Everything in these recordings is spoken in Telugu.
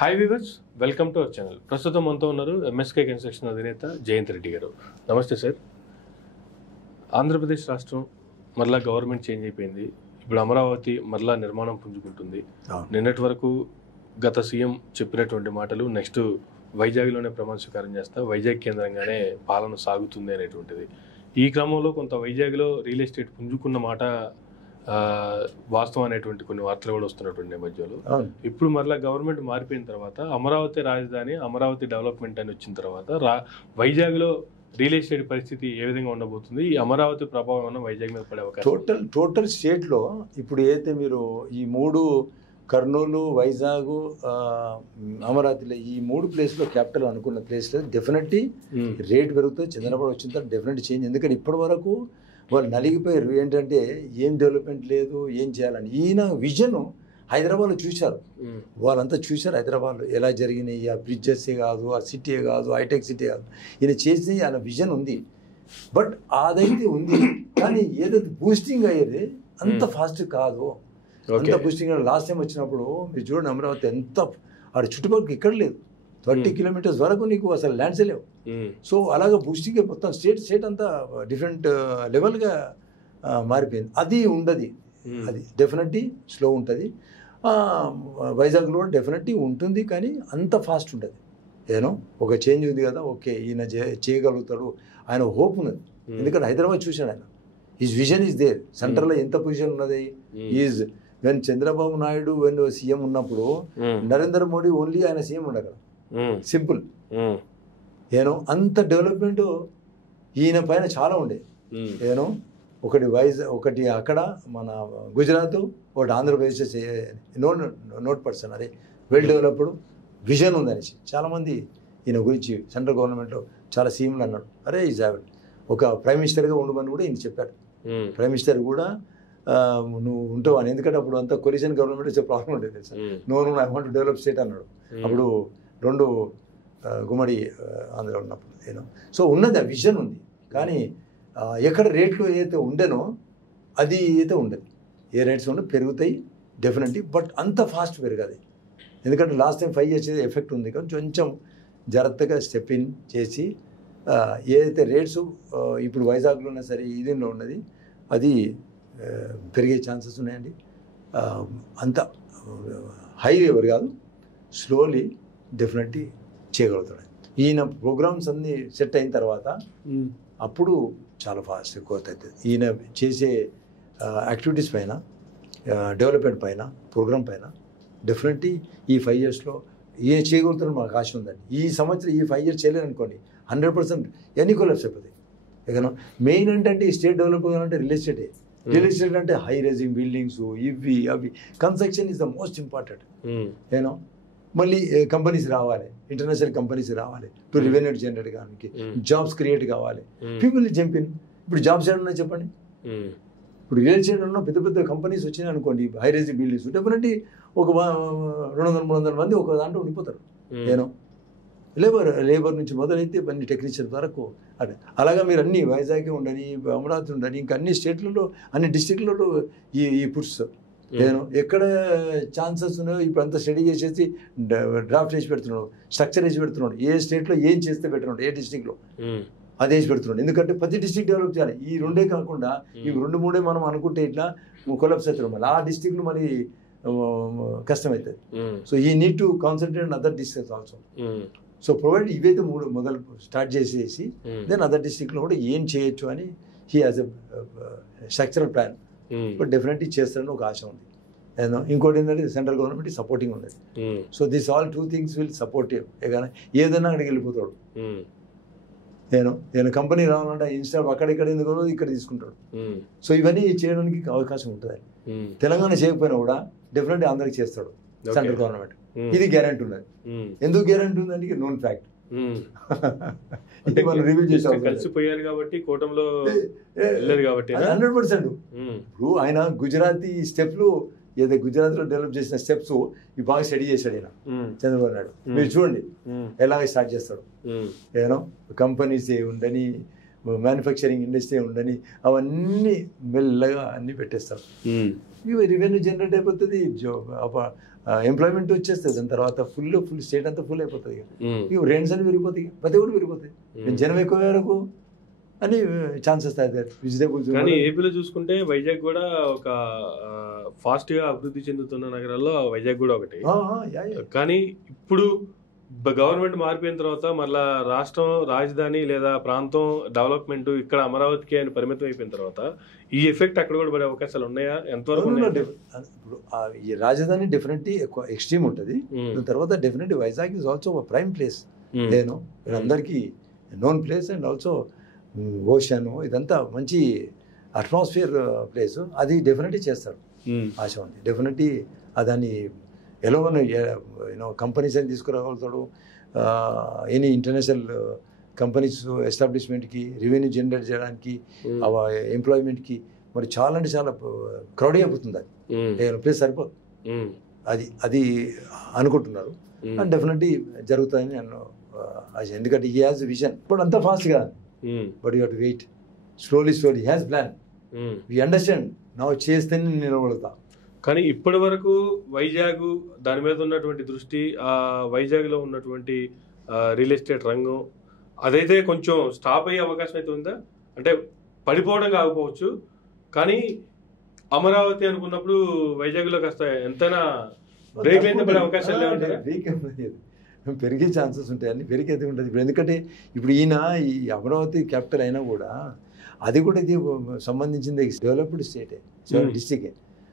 Hi viewers, welcome to our channel. ప్రస్తుతం మనతో ఉన్నారు ఎంఎస్కే కన్స్ట్రక్షన్ అధినేత జయంత్ రెడ్డి గారు. నమస్తే సార్. ఆంధ్రప్రదేశ్ రాష్ట్రం మరలా గవర్నమెంట్ చేంజ్ అయిపోయింది. ఇప్పుడు అమరావతి మరలా నిర్మాణం పుంజుకుంటుంది. నిన్నటి వరకు గత సీఎం చెప్పినటువంటి మాటలు నెక్స్ట్ వైజాగ్లోనే ప్రమాణ స్వీకారం చేస్తా, వైజాగ్ కేంద్రంగానే పాలన సాగుతుంది అనేటువంటిది. ఈ క్రమంలో కొంత వైజాగ్లో రియల్ ఎస్టేట్ పుంజుకున్న మాట వాస్తవం అనేటువంటి కొన్ని వార్తలు కూడా వస్తున్నటువంటి నేపథ్యంలో ఇప్పుడు మరలా గవర్నమెంట్ మారిపోయిన తర్వాత అమరావతి రాజధాని, అమరావతి డెవలప్మెంట్ అని వచ్చిన తర్వాత వైజాగ్లో రియల్ ఎస్టేట్ పరిస్థితి ఏ విధంగా ఉండబోతుంది? ఈ అమరావతి ప్రభావం ఏమైనా వైజాగ్ మీద పడే అవకాశం? టోటల్ స్టేట్లో ఇప్పుడు ఏదైతే మీరు ఈ మూడు కర్నూలు, వైజాగ్, అమరావతిలో ఈ మూడు ప్లేస్లో క్యాపిటల్ అనుకున్న ప్లేస్లో డెఫినెట్లీ రేట్ పెరుగుతుంది. చంద్రబాబు వచ్చిన తర్వాత డెఫినెట్లీ చేంజ్. ఎందుకంటే ఇప్పటి వరకు వాళ్ళు నలిగిపోయారు. ఏంటంటే ఏం డెవలప్మెంట్ లేదు, ఏం చేయాలని. ఈయన విజన్ హైదరాబాద్లో చూశారు, వాళ్ళంతా చూశారు హైదరాబాద్లో ఎలా జరిగినాయి. ఆ బ్రిడ్జెసే కాదు, ఆ సిటీ కాదు, హైటెక్ సిటీ కాదు, ఈయన చేసి ఆయన విజన్ ఉంది. బట్ అదైతే ఉంది, కానీ ఏదైతే బూస్టింగ్ అయ్యేది అంత ఫాస్ట్ కాదు. అంత బూస్టింగ్ లాస్ట్ టైం వచ్చినప్పుడు మీరు చూడండి, అమరావతి ఎంత ఆడ చుట్టుపక్కల ఇక్కడ లేదు, 30 కిలోమీటర్స్ వరకు నీకు అసలు ల్యాండ్సే లేవు. సో అలాగే బూస్టింగ్ మొత్తం స్టేట్ అంతా డిఫరెంట్ లెవెల్గా మారిపోయింది. అది ఉండదు, అది డెఫినెట్లీ స్లో ఉంటుంది. వైజాగ్లో కూడా డెఫినెట్లీ ఉంటుంది, కానీ అంత ఫాస్ట్ ఉంటుంది. ఏనో ఒక చేంజ్ ఉంది కదా, ఓకే ఈయన చేయగలుగుతాడు, ఆయన హోప్ ఉన్నది. ఎందుకంటే హైదరాబాద్ చూశాడు ఆయన, ఈజ్ విజన్ ఈజ్ దేర్. సెంటర్లో ఎంత పొజిషన్ ఉన్నది is when Chandrababu Naidu when CM ఉన్నప్పుడు నరేంద్ర మోడీ ఓన్లీ ఆయన సీఎం ఉండగలరు. సింపుల్. ఏనో అంత డెవలప్మెంట్ ఈయన పైన చాలా ఉండే. ఏనో ఒకటి అక్కడ మన గుజరాత్, ఒకటి ఆంధ్రప్రదేశ్ నోట్ పర్సన్. అదే వెల్ డెవలప్డ్ విజన్ ఉందనేసి చాలామంది ఈయన గురించి సెంట్రల్ గవర్నమెంట్లో చాలా సీఎంలు అన్నాడు, అరే ఈజ్ ఒక ప్రైమ్ మినిస్టర్గా ఉండమని కూడా ఈయన చెప్పాడు. ప్రైమ్ మినిస్టర్ కూడా నువ్వు ఉంటావు అని. ఎందుకంటే అప్పుడు అంతా కొలిషన్ గవర్నమెంట్ వచ్చే ప్రాబ్లం ఉండేది sir. No I want to develop state అన్నాడు. అప్పుడు రెండు గుమ్మడి ఆంధ్ర ఉన్నప్పుడు ఏదో. సో ఉన్నది, ఆ విజన్ ఉంది, కానీ ఎక్కడ రేట్లు ఏదైతే ఉండేనో అది అయితే ఉండదు. ఏ రేట్స్ ఉండే పెరుగుతాయి డెఫినెట్లీ, బట్ అంత ఫాస్ట్ పెరగదు. ఎందుకంటే లాస్ట్ టైం 5 years ఎఫెక్ట్ ఉంది, కానీ కొంచెం జాగ్రత్తగా స్టెప్ ఇన్ చేసి ఏదైతే రేట్స్ ఇప్పుడు వైజాగ్లో ఉన్నా సరే ఇదిలో ఉన్నది అది పెరిగే ఛాన్సెస్ ఉన్నాయండి. అంత హై లెవెల్ కాదు, స్లోలీ డెఫినెట్లీ చేయగలుగుతాడు. ఈయన ప్రోగ్రామ్స్ అన్నీ సెట్ అయిన తర్వాత అప్పుడు చాలా ఫాస్ట్ గ్రోత్ అవుతుంది. ఈయన చేసే యాక్టివిటీస్ పైన, డెవలప్మెంట్ పైన, ప్రోగ్రామ్ పైన డెఫినెట్లీ ఈ 5 yearsలో ఈయన చేయగలుగుతారని మాకు ఆశ ఉందండి. ఈ సంవత్సరం ఈ 5 years చేయలేదు అనుకోండి, 100% ఎన్ని కొలాప్స్ అయిపోతాయి. ఏదైనా మెయిన్ ఏంటంటే ఈ స్టేట్ డెవలప్ కావాలంటే రియల్ ఎస్టేటే. రియల్ ఎస్టేట్ అంటే హై రైజింగ్ బిల్డింగ్స్, ఇవి అవి. Construction is the most important. ఏనో మళ్ళీ కంపెనీస్ రావాలి, ఇంటర్నేషనల్ కంపెనీస్ రావాలి, టు రెవెన్యూ జనరేట్ కావడానికి, జాబ్స్ క్రియేట్ కావాలి, పీపుల్ జంప్ ఇన్. ఇప్పుడు జాబ్స్ ఏమన్నా చెప్పండి, ఇప్పుడు రియల్ ఎస్టేట్ ఉన్న పెద్ద పెద్ద కంపెనీస్ వచ్చినాయి అనుకోండి, హై రైజింగ్ బిల్డింగ్స్, డెఫినెట్లీ ఒక 200-300 మంది ఒక దాంట్లో ఉండిపోతారు. ఏనో లేబర్ నుంచి మొదలైతే అన్ని టెక్నీషియన్స్ వరకు. అదే అలాగా మీరు అన్ని వైజాగ్ ఉండని, అమరావతి ఉండని, ఇంకా అన్ని స్టేట్లలో, అన్ని డిస్ట్రిక్ట్లలో ఈ పుట్స్ నేను ఎక్కడ ఛాన్సెస్ ఉన్నాయో ఇప్పుడు అంతా స్టడీ చేసేసి డ్రాఫ్ట్ వేసి పెడుతున్నాడు, స్ట్రక్చర్ వేసి పెడుతున్నాడు. ఏ స్టేట్లో ఏం చేస్తే పెడుతున్నాడు, ఏ డిస్ట్రిక్ట్లో అది వేసి పెడుతున్నాడు. ఎందుకంటే ప్రతి డిస్ట్రిక్ట్ డెవలప్ చేయాలి. ఈ రెండే కాకుండా ఈ 2-3 మనం అనుకుంటే ఇట్లా కొలాప్స్ అవుతున్నాం, మళ్ళీ ఆ డిస్ట్రిక్ట్లో మరి కష్టమవుతుంది. సో ఈ need to concentrate on other districts also. So provide ఇవైతే 3 మొదలు స్టార్ట్ చేసేసి దెన్ అదర్ డిస్ట్రిక్ట్లో కూడా ఏం చేయొచ్చు అని he has a structural plan. But definitely చేస్తారని ఒక ఆశ ఉంది. ఇంకోటి ఏంటంటే సెంట్రల్ గవర్నమెంట్ సపోర్టింగ్ ఉన్నది. So this all 2 things will support him. ఏదైనా అక్కడికి వెళ్ళిపోతాడు. నేను కంపెనీ రావాలంటే ఇన్స్టా అక్కడెక్కడ ఎందుకు ఇక్కడ తీసుకుంటాడు. సో ఇవన్నీ చేయడానికి అవకాశం ఉంటుంది. తెలంగాణ చేయకపోయినా కూడా డెఫినెట్లీ ఆంధ్రకి చేస్తాడు సెంట్రల్ గవర్నమెంట్. ఇది గ్యారెంటీ ఉన్నది. ఎందుకు గ్యారెంటీ ఉందంటే నోన్ ఫ్యాక్ట్. మనం రివ్యూ చేసాం, కలిసిపోయారు కాబట్టి కూటమిలో వెళ్ళారు కాబట్టి 100%. ఇప్పుడు ఆయన గుజరాతీ స్టెప్లు ఏదో గుజరాత్లో డెవలప్ చేసిన స్టెప్స్ ఇవి బాగా స్టడీ చేశాడు ఆయన చంద్రబాబు నాయుడు. మీరు చూడండి ఎలాగ స్టార్ట్ చేస్తాడు. ఏదో కంపెనీస్ ఉండని, మ్యానుఫ్యాక్చరింగ్ ఇండస్ట్రీ ఉండని అవన్నీ మెల్లగా అన్నీ పెట్టేస్తారు. ఇవి రెవెన్యూ జనరేట్ అయిపోతుంది, ఎంప్లాయ్మెంట్ వచ్చేస్తుంది, దాని తర్వాత ఫుల్ స్టేట్ అంతా ఫుల్ అయిపోతుంది. ఇక రెంట్స్ అని పెరిగిపోతాయి, ప్రతి ఒక్కటి పెరిగిపోతాయి. జనం ఎక్కువ వరకు అని ఛాన్సెస్ వెజిటేబుల్స్. కానీ ఏపీలో చూసుకుంటే వైజాగ్ కూడా ఒక ఫాస్ట్ గా అభివృద్ధి చెందుతున్న నగరాల్లో వైజాగ్ కూడా ఒకటి. కానీ ఇప్పుడు గవర్నమెంట్ మారిపోయిన తర్వాత మళ్ళా రాష్ట్రం రాజధాని లేదా ప్రాంతం డెవలప్మెంట్ ఇక్కడ అమరావతికి అని పరిమితం అయిపోయిన తర్వాత ఈ ఎఫెక్ట్ అక్కడ కూడా పడే అవకాశాలు ఉన్నాయా? ఎంతవరకు? ఇప్పుడు ఈ రాజధాని డెఫినెట్లీ ఎక్కువ ఎక్స్ట్రీమ్ ఉంటుంది. దాని తర్వాత definitely Vizag is also prime place. నేను అందరికీ known place and also ocean, ఇదంతా మంచి అట్మాస్ఫియర్ ప్లేస్. అది డెఫినెట్లీ చేస్తాడు, ఆశ ఉంది. డెఫినెట్లీ దాన్ని ఎలా కంపెనీస్ అని తీసుకురాగలుగుతాడు. ఎనీ ఇంటర్నేషనల్ కంపెనీస్ ఎస్టాబ్లిష్మెంట్కి, రెవెన్యూ జనరేట్ చేయడానికి, ఎంప్లాయ్మెంట్కి మరి చాలా అంటే చాలా క్రౌడ్ అయిపోతుంది. అది ప్లేస్ సరిపోదు. అది అనుకుంటున్నారు. అండ్ డెఫినెట్లీ జరుగుతుందని నేను ఆశ. ఎందుకంటే ఈ హ్యాస్ విజన్. బట్ అంత ఫాస్ట్ కాదు, but you have to wait. Slowly he has plan. We understand. నా చేస్తేనే నిలబడతా. కానీ ఇప్పటి వరకు వైజాగ్ దాని మీద ఉన్నటువంటి దృష్టి, ఆ వైజాగ్లో ఉన్నటువంటి రియల్ ఎస్టేట్ రంగం అదైతే కొంచెం స్టాప్ అయ్యే అవకాశం అయితే ఉందా? అంటే పడిపోవడం కాకపోవచ్చు, కానీ అమరావతి అనుకున్నప్పుడు వైజాగ్లో కాస్త ఎంతైనా బ్రేక్ అయితే పడే అవకాశాలు లేవు. పెరిగే ఛాన్సెస్ ఉంటాయి, అన్ని పెరిగేది ఉంటుంది. ఇప్పుడు ఎందుకంటే ఇప్పుడు ఈ అమరావతి క్యాపిటల్ అయినా కూడా అది కూడా ఇది సంబంధించింది డెవలప్డ్ స్టేటే, డిస్టికే.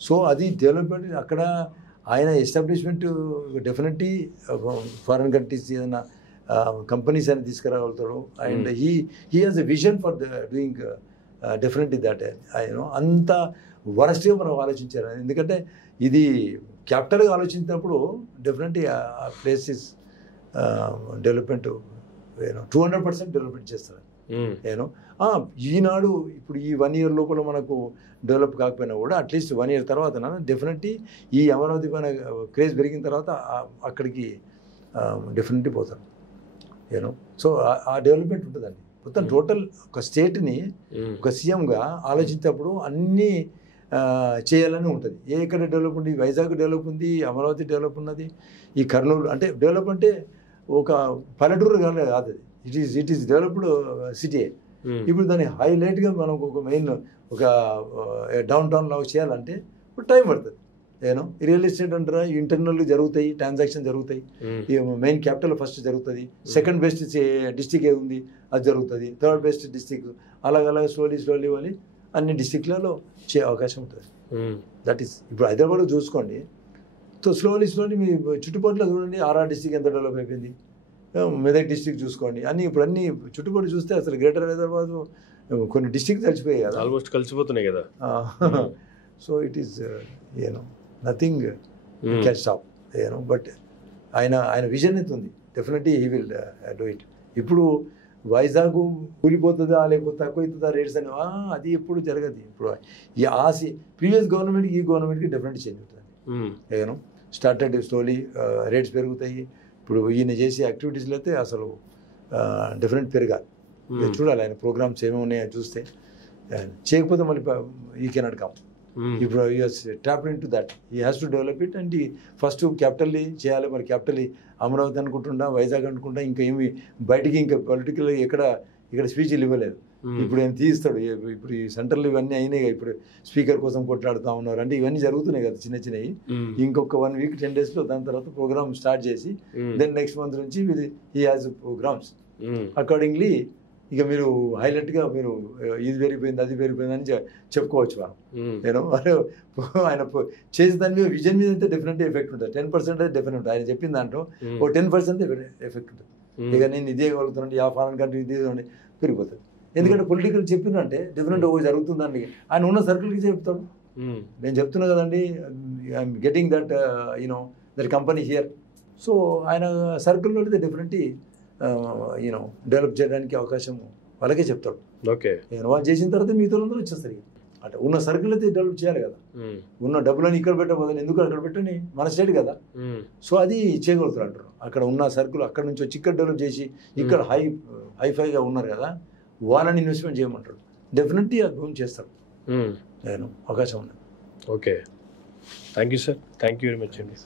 సో అది డెవలప్మెంట్ అక్కడ ఆయన ఎస్టాబ్లిష్మెంట్ డెఫినెట్లీ ఫారెన్ కంట్రీస్ ఏదైనా కంపెనీస్ అని తీసుకురాగలుగుతాడు. And he has a vision for doing definitely that. అంత వరస్ట్గా మనం ఆలోచించారు. ఎందుకంటే ఇది క్యాపిటల్గా ఆలోచించినప్పుడు డెఫినెట్లీ ఆ ప్లేస్ ఇస్ డెవలప్మెంట్ 200% డెవలప్మెంట్ చేస్తారు. ఈనాడు ఇప్పుడు ఈ 1 year లోపల మనకు డెవలప్ కాకపోయినా కూడా అట్లీస్ట్ 1 year తర్వాత డెఫినెట్లీ ఈ అమరావతి పైన క్రేజ్ పెరిగిన తర్వాత అక్కడికి డెఫినెట్లీ పోతారు. సో ఆ డెవలప్మెంట్ ఉంటుందండి. మొత్తం టోటల్ ఒక స్టేట్ని ఒక సీఎంగా ఆలోచించేటప్పుడు అన్నీ చేయాలని ఉంటుంది. ఎక్కడ డెవలప్ ఉంది? వైజాగ్ డెవలప్ ఉంది, అమరావతి డెవలప్ ఉన్నది, ఈ కర్నూలు. అంటే డెవలప్ అంటే ఒక పల్లెటూరు కాదు అది, ఇట్ ఈస్ డెవలప్డ్ సిటీ. ఇప్పుడు దాన్ని హైలైట్గా మనం ఒక మెయిన్ ఒక డౌన్ టౌన్ లాగా చేయాలంటే ఇప్పుడు టైం పడుతుంది. రియల్ ఎస్టేట్ అంటారా, ఇంటర్నల్ జరుగుతాయి, ట్రాన్సాక్షన్ జరుగుతాయి. మెయిన్ క్యాపిటల్ ఫస్ట్ జరుగుతుంది, సెకండ్ బెస్ట్ డిస్టిక్ ఏది ఉంది అది జరుగుతుంది, థర్డ్ బెస్ట్ డిస్టిక్, అలాగ స్లోలీ అని అన్ని డిస్టిక్లలో చే అవకాశం ఉంటుంది. దట్ ఈస్ ఇప్పుడు హైదరాబాద్లో చూసుకోండి. సో స్లోలీ మీ చుట్టుపక్కల చూడండి, ఆర్ఆర్ డిస్టిక్ ఎంత డెవలప్ అయిపోయింది, మెదక్ డిస్టిక్ చూసుకోండి, ఇప్పుడు అన్ని చుట్టుపక్కల చూస్తే అసలు గ్రేటర్ హైదరాబాద్ కొన్ని డిస్టిక్ కలిసిపోయాయి కదా, ఆల్మోస్ట్ కలిసిపోతున్నాయి కదా. So it is nothing can stop. But ఆయన విజన్ అయితే ఉంది. Definitely he will do it. ఇప్పుడు వైజాగ్ కూలిపోతుందా లేకపోతే తక్కువ అవుతుందా రేట్స్ అని అది ఎప్పుడు జరగదు. ఇప్పుడు ఈ ప్రీవియస్ గవర్నమెంట్కి ఈ గవర్నమెంట్కి డెఫినెట్లీ చేంజ్ అవుతుంది. స్టార్టెడ్ స్లోలీ రేట్స్ పెరుగుతాయి. ఇప్పుడు ఈయన చేసే యాక్టివిటీస్లో అయితే అసలు డెఫినెట్ పెరగాలి. చూడాలి ఆయన ప్రోగ్రామ్స్ ఏమేమి ఉన్నాయో చూస్తే. చేయకపోతే మళ్ళీ ఈ కెనాట్ కమ్. ఇప్పుడు ట్యాప్డ్ ఇన్ టు దట్, ఈ has to develop it. And first క్యాపిటల్లీ చేయాలి. మరి క్యాపిటల్ అమరావతి అనుకుంటుండా, వైజాగ్ అనుకుంటా, ఇంకా ఏమి బయటికి ఇంకా పొలిటికల్ ఇక్కడ స్పీచ్లు ఇవ్వలేదు. ఇప్పుడు ఆయన తీస్తాడు. ఇప్పుడు ఈ సెంటర్లు ఇవన్నీ అయినాయి. ఇప్పుడు స్పీకర్ కోసం కొట్లాడుతూ ఉన్నారు. అంటే ఇవన్నీ జరుగుతున్నాయి కదా చిన్నవి. ఇంకొక 1 week 10 daysలో దాని తర్వాత ప్రోగ్రామ్ స్టార్ట్ చేసి దెన్ నెక్స్ట్ మంత్ నుంచి హీ హాజ్ ప్రోగ్రామ్స్. అకార్డింగ్లీ ఇక మీరు హైలైట్గా మీరు ఇది పెరిగిపోయింది అది పెరిగిపోయింది అని చెప్పుకోవచ్చు. ఆయన చేసే దాని మీద విజన్ మీద అయితే డెఫినెట్లీ ఎఫెక్ట్ ఉంటుంది. 10% డెఫినెట్ ఉంటుంది. ఆయన చెప్పిన దాంట్లో ఒక 10% ఎఫెక్ట్ ఉంటుంది. ఇక నేను ఇదే కలుగుతున్నాను, ఆ ఫారెన్ కంట్రీ ఇదే పెరిగిపోతుంది. ఎందుకంటే పొలిటికల్ చెప్పినంటే డెఫినెట్ ఒక జరుగుతుందండి. ఆయన ఉన్న సర్కిల్కి చెప్తాడు. నేను చెప్తున్నా కదండి, I'm getting that that company here. So ఆయన సర్కిల్లో అయితే డెఫినెట్లీ డెవలప్ చేయడానికి అవకాశం వాళ్ళకే చెప్తాడు. ఓకే, వాళ్ళు చేసిన తర్వాత మిగతా అందరూ వచ్చేస్తారు. అంటే ఉన్న సర్కిల్ అయితే డెవలప్ చేయాలి కదా. ఉన్న డబ్బులని ఇక్కడ పెట్టబోదని ఎందుకు అక్కడ పెట్టని, మన స్టేట్ కదా. సో అది చేయగలుగుతారు అంటారు. అక్కడ ఉన్న సర్కిల్ అక్కడ నుంచి వచ్చి ఇక్కడ డెవలప్ చేసి ఇక్కడ హైఫైగా ఉన్నారు కదా, వాళ్ళని ఇన్వెస్ట్మెంట్ చేయమంటాడు. డెఫినెట్లీ ఆ భూమి చేస్తారు. నేను అవకాశం ఉంది. Okay, thank you sir, thank you very much అండి.